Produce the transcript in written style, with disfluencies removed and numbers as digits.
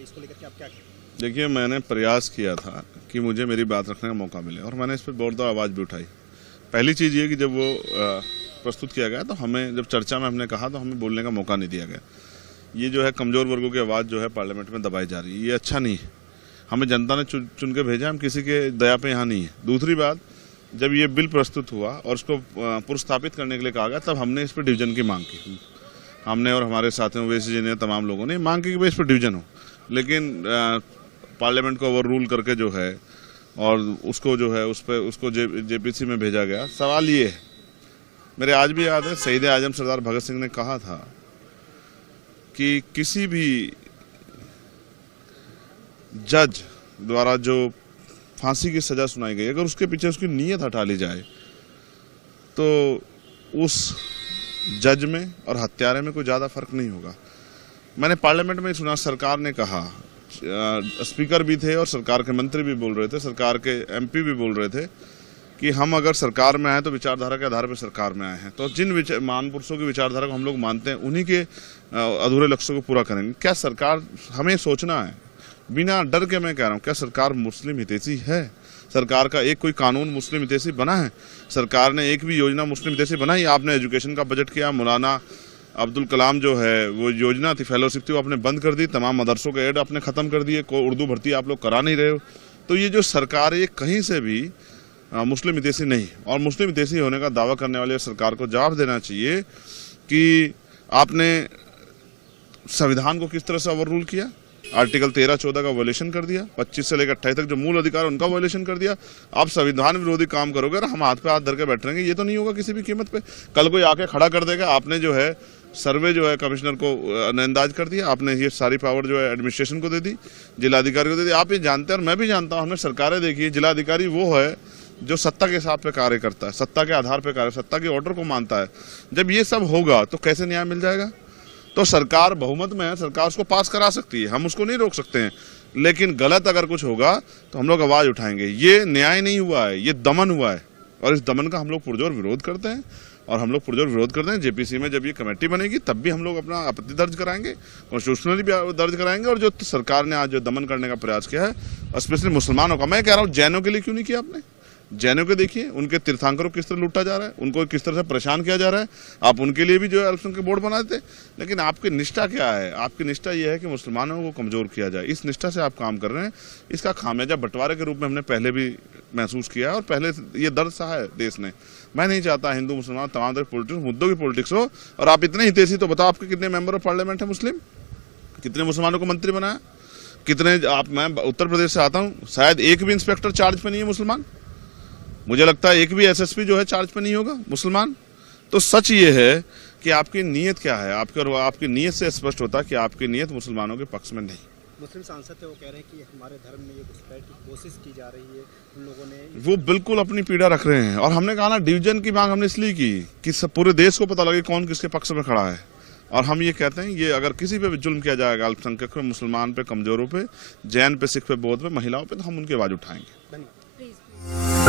इसको लेकर के आप क्या कहें? देखिए, मैंने प्रयास किया था कि मुझे मेरी बात रखने का मौका मिले और मैंने इस पर बहुत आवाज़ भी उठाई। पहली चीज़ ये कि जब वो प्रस्तुत किया गया तो हमें, जब चर्चा में हमने कहा तो हमें बोलने का मौका नहीं दिया गया। ये जो है कमज़ोर वर्गों की आवाज़ जो है पार्लियामेंट में दबाई जा रही है, ये अच्छा नहीं है। हमें जनता ने चुन के भेजा, हम किसी के दया पे यहाँ नहीं है। दूसरी बात, जब ये बिल प्रस्तुत हुआ और उसको पुरस्थापित करने के लिए कहा गया, तब हमने इस पर डिवीजन की मांग की। हमने और हमारे साथियों ओवैसी जी ने, तमाम लोगों ने मांग की कि भाई इस पर डिवीजन हो, लेकिन पार्लियामेंट को ओवर रूल करके जो है और उसको जो है उसको जेपीसी में भेजा गया। सवाल ये है, मेरे आज भी याद है, शहीद आजम सरदार भगत सिंह ने कहा था कि किसी भी जज द्वारा जो फांसी की सजा सुनाई गई, अगर उसके पीछे उसकी नीयत हटा ली जाए तो उस जज में और हत्यारे में कोई ज़्यादा फर्क नहीं होगा। मैंने पार्लियामेंट में सुना, सरकार ने कहा, स्पीकर भी थे और सरकार के मंत्री भी बोल रहे थे, सरकार के एमपी भी बोल रहे थे कि हम अगर सरकार में आए तो विचारधारा के आधार पर सरकार में आए हैं, तो जिन महान पुरुषों की विचारधारा को हम लोग मानते हैं उन्हीं के अधूरे लक्ष्यों को पूरा करेंगे। क्या सरकार, हमें सोचना है बिना डर के, मैं कह रहा हूँ, क्या सरकार मुस्लिम हितैषी है? सरकार का एक कोई कानून मुस्लिम हितैषी बना है? सरकार ने एक भी योजना मुस्लिम हितैषी बनाई? आपने एजुकेशन का बजट किया, मौलाना अब्दुल कलाम जो है वो योजना थी, फेलोशिप थी, वो आपने बंद कर दी, तमाम मदरसों के एड आपने खत्म कर दिए, को उर्दू भर्ती आप लोग करा नहीं रहे हो। तो ये जो सरकार है ये कहीं से भी मुस्लिम हितैषी नहीं, और मुस्लिम हितैषी होने का दावा करने वाले सरकार को जवाब देना चाहिए कि आपने संविधान को किस तरह से ओवर रूल किया, आर्टिकल 13-14 का वायलेशन कर दिया, 25 से लेकर 28 तक जो मूल अधिकार उनका वायलेशन कर दिया। आप संविधान विरोधी काम करोगे और हम हाथ पे हाथ धर के बैठ रहेंगे, ये तो नहीं होगा किसी भी कीमत पे। कल कोई आके खड़ा कर देगा, आपने जो है सर्वे जो है कमिश्नर को नजरअंदाज कर दिया, आपने ये सारी पावर जो है एडमिनिस्ट्रेशन को दे दी, जिलाधिकारी को दे दी। आप ये जानते हैं और मैं भी जानता हूँ, हमने सरकारें देखी है, जिलाधिकारी वो है जो सत्ता के हिसाब पे कार्य करता है, सत्ता के आधार पे कार्य, सत्ता के ऑर्डर को मानता है। जब ये सब होगा तो कैसे न्याय मिल जाएगा? तो सरकार बहुमत में है, सरकार उसको पास करा सकती है, हम उसको नहीं रोक सकते हैं, लेकिन गलत अगर कुछ होगा तो हम लोग आवाज उठाएंगे। ये न्याय नहीं हुआ है, ये दमन हुआ है, और इस दमन का हम लोग पुरजोर विरोध करते हैं। और हम लोग पुरजोर विरोध करते हैं। जेपीसी में जब ये कमेटी बनेगी तब भी हम लोग अपना आपत्ति दर्ज कराएंगे, कॉन्स्टिट्यूशनली भी दर्ज कराएंगे। और जो सरकार ने आज जो दमन करने का प्रयास किया है, स्पेशली मुसलमानों का, मैं कह रहा हूँ जैनों के लिए क्यों नहीं किया आपने? जैनों के देखिए, उनके तीर्थंकरों को किस तरह लूटा जा रहा है, उनको किस तरह से परेशान किया जा रहा है। आप उनके लिए भी जो है अल्पसंख्यक बोर्ड बनाए थे, लेकिन आपकी निष्ठा क्या है? आपकी निष्ठा यह है कि मुसलमानों को कमजोर किया जाए। इस निष्ठा से आप काम कर रहे हैं। इसका खामियाजा बंटवारे के रूप में हमने पहले भी महसूस किया है और पहले ये दर्द सहा है देश ने। मैं नहीं चाहता हिंदू मुसलमान तमाम तरह पॉलिटिक्स, मुद्दों की पॉलिटिक्स हो। और आप इतने हितैषी, तो बताओ आपके कितने मेंबर ऑफ पार्लियामेंट है मुस्लिम? कितने मुसलमानों को मंत्री बनाया? कितने? मैं उत्तर प्रदेश से आता हूँ, शायद एक भी इंस्पेक्टर चार्ज पे नहीं है मुसलमान। मुझे लगता है एक भी एसएसपी जो है चार्ज पे नहीं होगा मुसलमान। तो सच ये है कि आपकी नीयत क्या है, आपकी नीयत से स्पष्ट होता है कि आपकी नीयत मुसलमानों के पक्ष में नहीं। मुस्लिम सांसद थे, वो कह रहे हैं कि हमारे धर्म में ये घुसपैठ की कोशिश की जा रही है, उन लोगों ने, वो बिल्कुल अपनी पीड़ा रख रहे हैं। और हमने कहा ना, डिवीजन की मांग हमने इसलिए की कि सब पूरे देश को पता लगे कौन किसके पक्ष में खड़ा है। और हम ये कहते हैं, ये अगर किसी पे भी जुल्म किया जाएगा, अल्पसंख्यक पे, मुसलमान पे, कमजोरों पे, जैन पे, सिख पे, बौद्ध पे, महिलाओं पे, तो हम उनकी आवाज उठाएंगे। धन्यवाद।